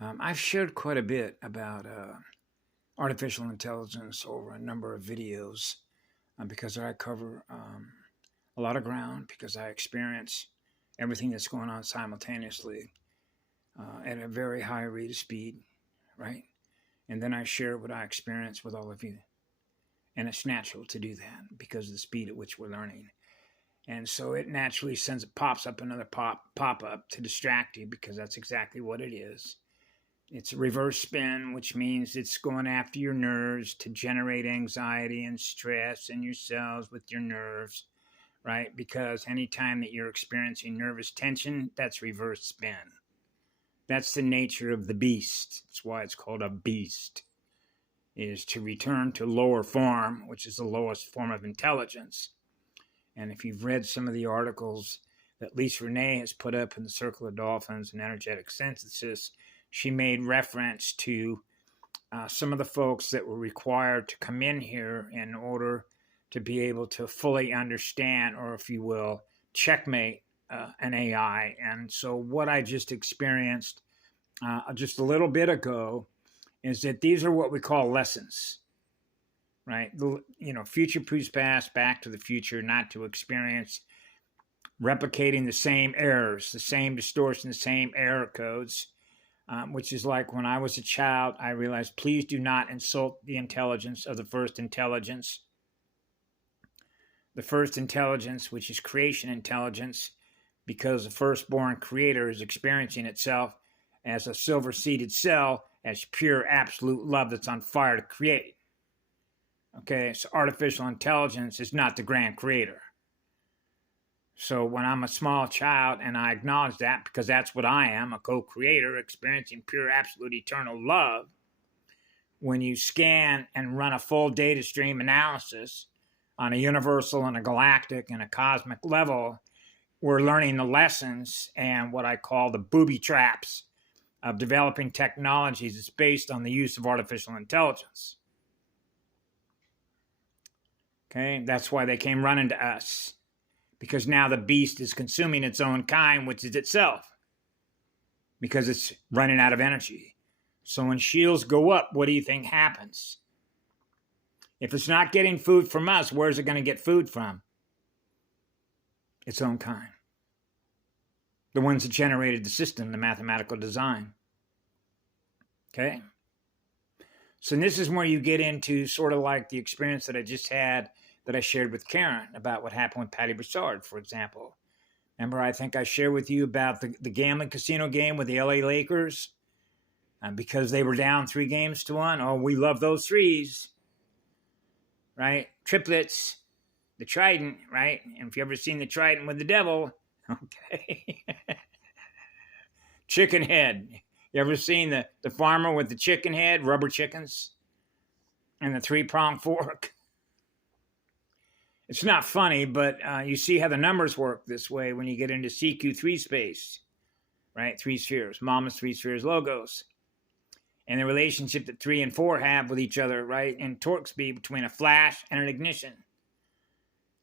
I've shared quite a bit about artificial intelligence over a number of videos because I cover a lot of ground because I experience everything that's going on simultaneously at a very high rate of speed, right? And then I share what I experience with all of you. And it's natural to do that because of the speed at which we're learning. And so it naturally pops up another pop up to distract you because that's exactly what it is. It's a reverse spin, which means it's going after your nerves to generate anxiety and stress in your cells with your nerves, right? Because anytime that you're experiencing nervous tension, that's reverse spin. That's the nature of the beast. That's why it's called a beast, is to return to lower form, which is the lowest form of intelligence. And if you've read some of the articles that Lisa Renee has put up in the Circle of Dolphins and Energetic Synthesis, she made reference to some of the folks that were required to come in here in order to be able to fully understand, or if you will, checkmate an AI. And so what I just experienced just a little bit ago is that these are what we call lessons, right? Future proves past, back to the future, not to experience replicating the same errors, the same distortion, the same error codes, which is like when I was a child, I realized, please do not insult the intelligence of the first intelligence. The first intelligence, which is creation intelligence, because the firstborn creator is experiencing itself as a silver-seeded cell, as pure absolute love that's on fire to create. Okay, so artificial intelligence is not the grand creator. So when I'm a small child, and I acknowledge that because that's what I am, a co-creator experiencing pure absolute eternal love, when you scan and run a full data stream analysis on a universal and a galactic and a cosmic level, we're learning the lessons and what I call the booby traps of developing technologies that's based on the use of artificial intelligence. Okay, that's why they came running to us, because now the beast is consuming its own kind, which is itself, because it's running out of energy. So when shields go up, what do you think happens? If it's not getting food from us, where's it going to get food from? Its own kind. The ones that generated the system, the mathematical design. Okay? So this is where you get into sort of like the experience that I just had that I shared with Karen about what happened with Patty Broussard, for example. Remember, I think I shared with you about the gambling casino game with the LA Lakers because they were down 3-1. Oh, we love those threes, right? Triplets, the trident, right? And if you ever seen the trident with the devil, okay. Chicken head. You ever seen the farmer with the chicken head, rubber chickens, and the 3-pronged fork? It's not funny, but you see how the numbers work this way when you get into CQ3 space, right? 3 spheres, Mama's 3 spheres logos. And the relationship that 3 and 4 have with each other, right? And torque speed between a flash and an ignition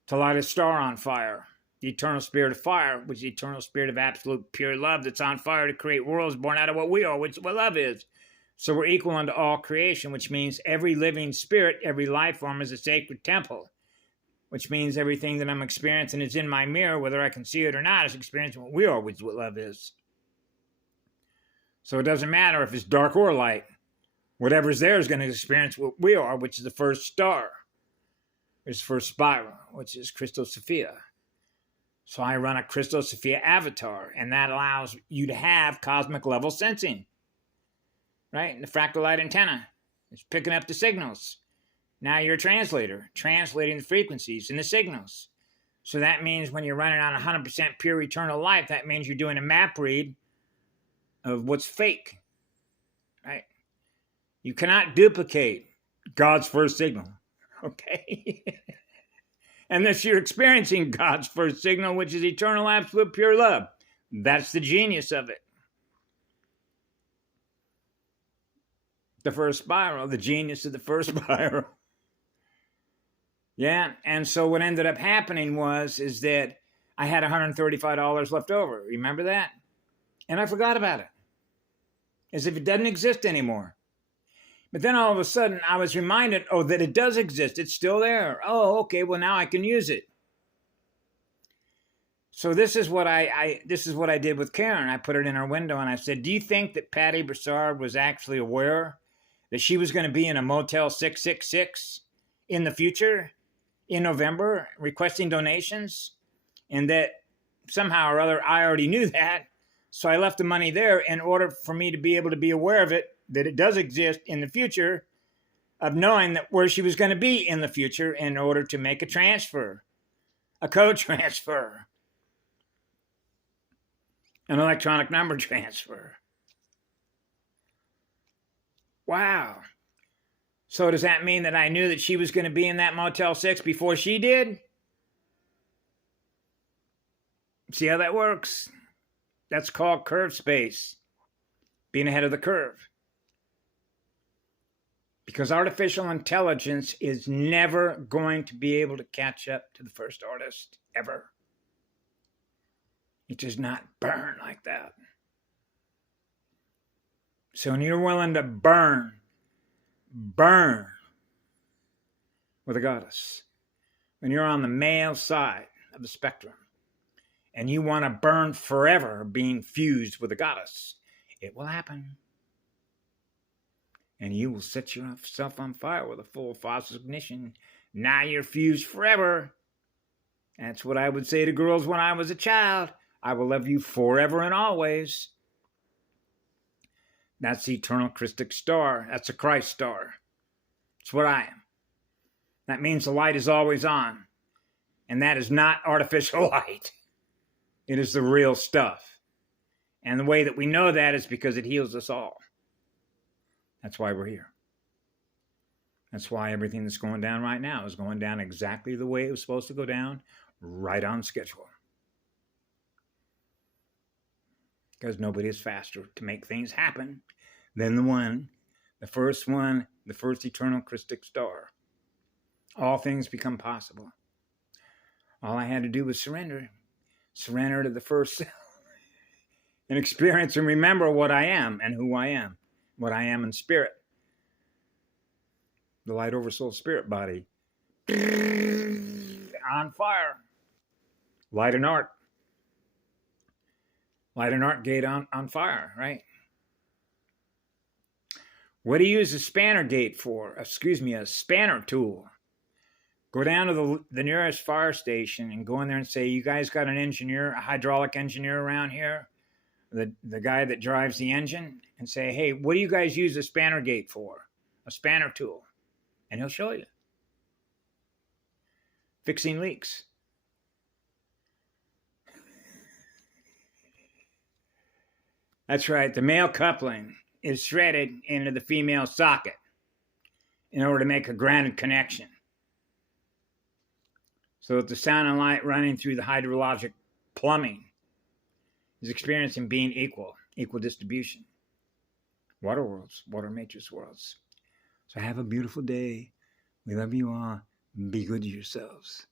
to light a star on fire. The eternal spirit of fire, which is the eternal spirit of absolute pure love that's on fire to create worlds born out of what we are, which is what love is. So we're equal unto all creation, which means every living spirit, every life form is a sacred temple, which means everything that I'm experiencing is in my mirror, whether I can see it or not, is experiencing what we are, which is what love is. So it doesn't matter if it's dark or light. Whatever's there is going to experience what we are, which is the first star. It's the first spiral, which is Christos Sophia. So I run a Christos Sophia avatar, and that allows you to have cosmic level sensing, right? And the fractal light antenna is picking up the signals. Now you're a translator, translating the frequencies and the signals. So that means when you're running on 100% pure eternal light, that means you're doing a map read of what's fake, right? You cannot duplicate God's first signal, okay? Unless you're experiencing God's first signal, which is eternal, absolute, pure love. That's the genius of it. The first spiral, the genius of the first spiral. Yeah, and so what ended up happening is that I had $135 left over. Remember that? And I forgot about it. as if it doesn't exist anymore. But then all of a sudden, I was reminded, oh, that it does exist. It's still there. Oh, okay, well, now I can use it. So this is what I did with Karen. I put it in her window and I said, do you think that Patty Broussard was actually aware that she was going to be in a Motel 666 in the future, in November, requesting donations? And that somehow or other, I already knew that. So I left the money there in order for me to be able to be aware of it, that it does exist in the future, of knowing that where she was going to be in the future in order to make a transfer, a code transfer, an electronic number transfer. Wow. So does that mean that I knew that she was going to be in that Motel 6 before she did? See how that works? That's called curve space, being ahead of the curve. Because artificial intelligence is never going to be able to catch up to the first artist, ever. It does not burn like that. So when you're willing to burn with a goddess, when you're on the male side of the spectrum, and you want to burn forever being fused with a goddess, it will happen. And you will set yourself on fire with a full fossil ignition. Now you're fused forever. That's what I would say to girls when I was a child. I will love you forever and always. That's the eternal Christic star. That's a Christ star. It's what I am. That means the light is always on. And that is not artificial light. It is the real stuff. And the way that we know that is because it heals us all. That's why we're here. That's why everything that's going down right now is going down exactly the way it was supposed to go down, right on schedule. Because nobody is faster to make things happen than the first eternal Christic star. All things become possible. All I had to do was surrender to the first and experience and remember what I am and who I am, what I am in spirit. The light over soul spirit body. On fire. Light and art. Light and art gate on fire, right? What do you use a spanner gate for? A spanner tool. Go down to the nearest fire station and go in there and say, you guys got an engineer, a hydraulic engineer around here? The guy that drives the engine, and say, hey, what do you guys use a spanner gate for? A spanner tool. And he'll show you. Fixing leaks. That's right. The male coupling is threaded into the female socket in order to make a grounded connection. So that the sound and light running through the hydrologic plumbing is experiencing being equal distribution. Water worlds, water matrix worlds. So have a beautiful day. We love you all. Be good to yourselves.